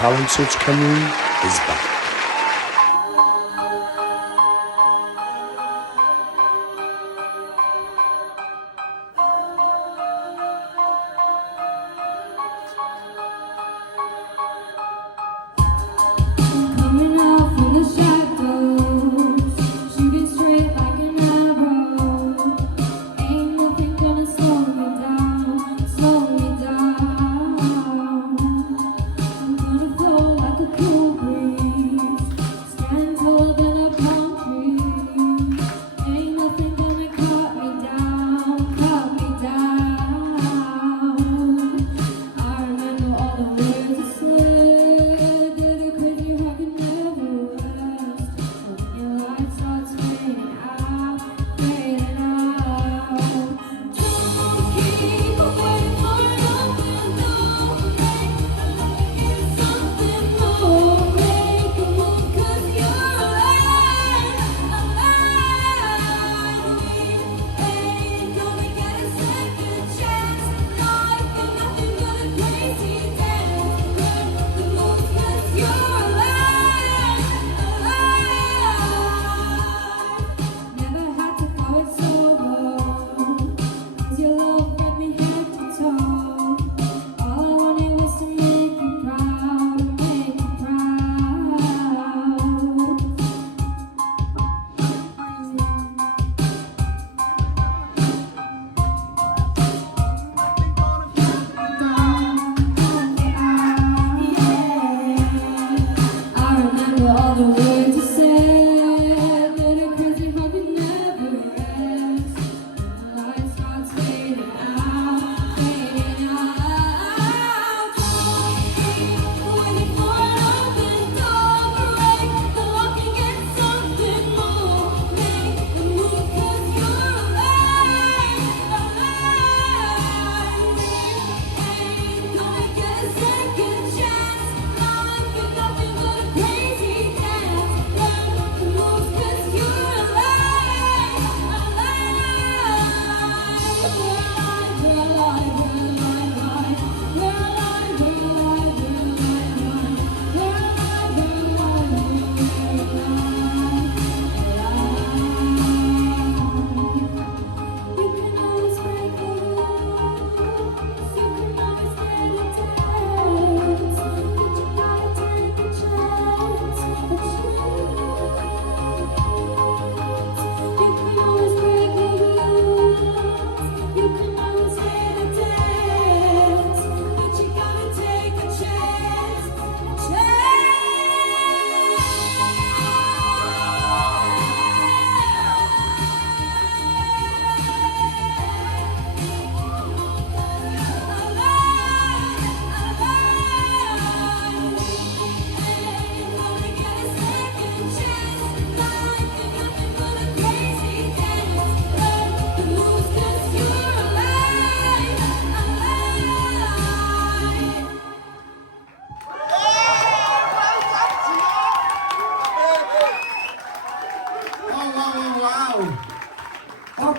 Talent Search Cymru is back.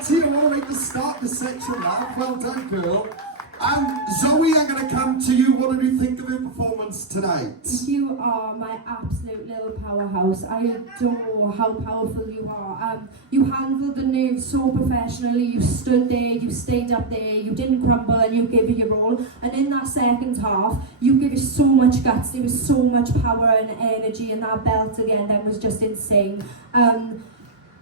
Tia, what a way to start the section now. Well done, girl. Zoe, I'm going to come to you. What did you think of your performance tonight? You are my absolute little powerhouse. I adore how powerful you are. You handled the nerves so professionally. You stood there, you stayed up there, you didn't crumble, and you gave it your all. And in that second half, you gave it so much guts. There was so much power and energy, and that belt again, that was just insane.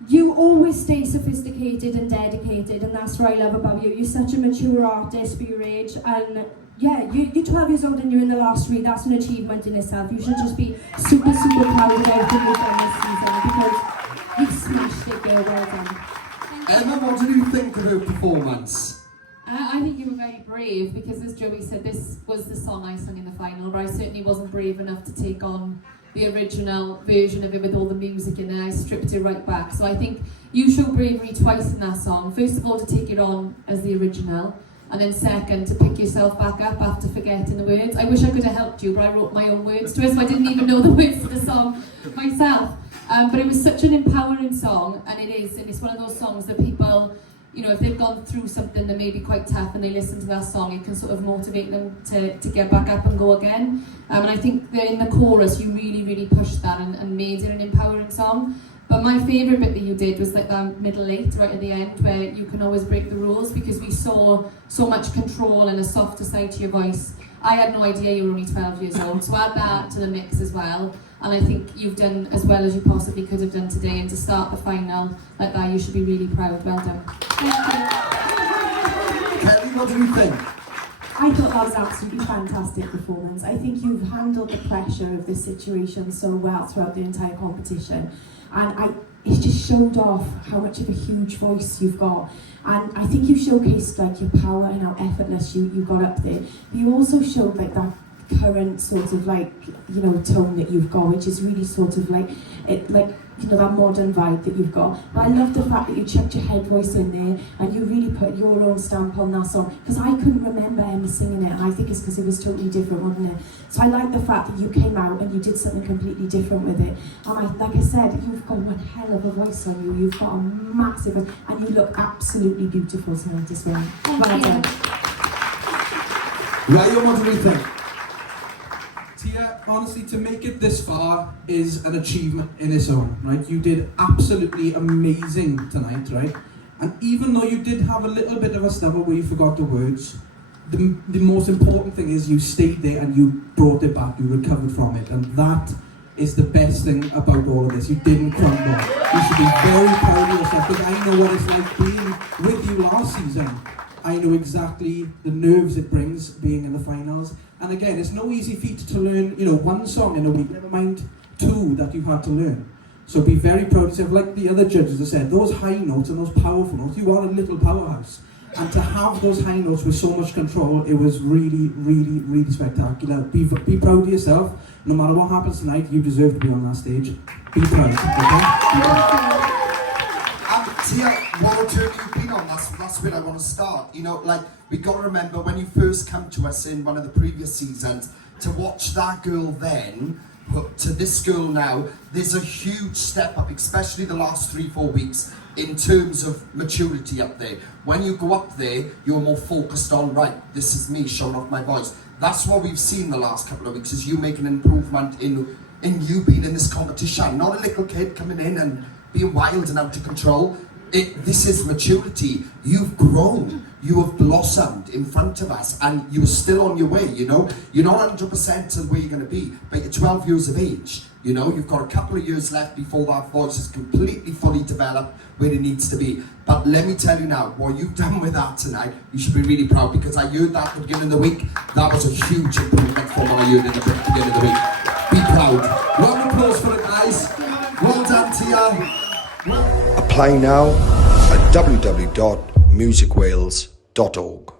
You always stay sophisticated and dedicated, and that's what I love about you. You're such a mature artist for your age, and yeah, you're 12 years old and you're in the last three. That's an achievement in itself. You should just be super, super proud of everything you've done this season, because you smashed it, girl. Well done. Emma, what did you think of her performance? I think you were very brave, because as Joey said, this was the song I sang in the final, but I certainly wasn't brave enough to take on the original version of it with all the music in there. I stripped it right back. So I think you showed bravery twice in that song. First of all, to take it on as the original, and then second, to pick yourself back up after forgetting the words. I wish I could have helped you, but I wrote my own words to it, so I didn't even know the words to the song myself. But it was such an empowering song, and it is, and it's one of those songs that people you know, if they've gone through something that may be quite tough and they listen to that song, it can sort of motivate them to get back up and go again. And I think that in the chorus you really pushed that and made it an empowering song. But my favourite bit that you did was like that middle eight right at the end, where you can always break the rules, because we saw so much control and a softer side to your voice. I had no idea you were only 12 years old, so add that to the mix as well. And I think you've done as well as you possibly could have done today, and to start the final like that, you should be really proud. Well done. Thank you. Kelly, what do you think? I thought that was an absolutely fantastic performance. I think you've handled the pressure of this situation so well throughout the entire competition. And it just showed off how much of a huge voice you've got. And I think you showcased like your power and how effortless you got up there. You also showed like that current sort of like, you know, tone that you've got, which is really sort of like, you know, that modern vibe that you've got. But I love the fact that you chucked your head voice in there and you really put your own stamp on that song, because I couldn't remember Emma singing it, and I think it's because it was totally different, wasn't it? So I like the fact that you came out and you did something completely different with it. And like I said, you've got one hell of a voice on you. You've got a massive, and you look absolutely beautiful tonight as well. Well done. Ryan, what do you think? Tia, honestly, to make it this far is an achievement in its own, right? You did absolutely amazing tonight, right? And even though you did have a little bit of a stumble where you forgot the words, the most important thing is you stayed there and you brought it back, you recovered from it. And that is the best thing about all of this. You didn't crumble. You should be very proud of yourself, because I know what it's like being with you last season. I know exactly the nerves it brings being in the finals. And again, it's no easy feat to learn, you know, one song in a week, never mind two that you've had to learn. So be very proud of yourself. Like the other judges have said, those high notes and those powerful notes, you are a little powerhouse. And to have those high notes with so much control, it was really spectacular. Be proud of yourself. No matter what happens tonight, you deserve to be on that stage. Be proud, okay? Tia, what journey you've been on, that's where I want to start. You know, like, we got to remember when you first come to us in one of the previous seasons, to watch that girl then to this girl now, there's a huge step up, especially the last 3-4 weeks, in terms of maturity up there. When you go up there, you're more focused on, right, this is me showing off my voice. That's what we've seen the last couple of weeks, is you making an improvement in you being in this competition. Not a little kid coming in and being wild and out of control. This is maturity. You've grown. You have blossomed in front of us, and you're still on your way, you know? You're not 100% to where you're going to be, but you're 12 years of age, you know? You've got a couple of years left before that voice is completely fully developed where it needs to be. But let me tell you now, what you've done with that tonight, you should be really proud, because I heard that at the beginning of the week. That was a huge improvement from what I heard at the beginning of the week. Be proud. Round of applause for it, guys. Well done, Tia. Apply now at www.musicwales.org.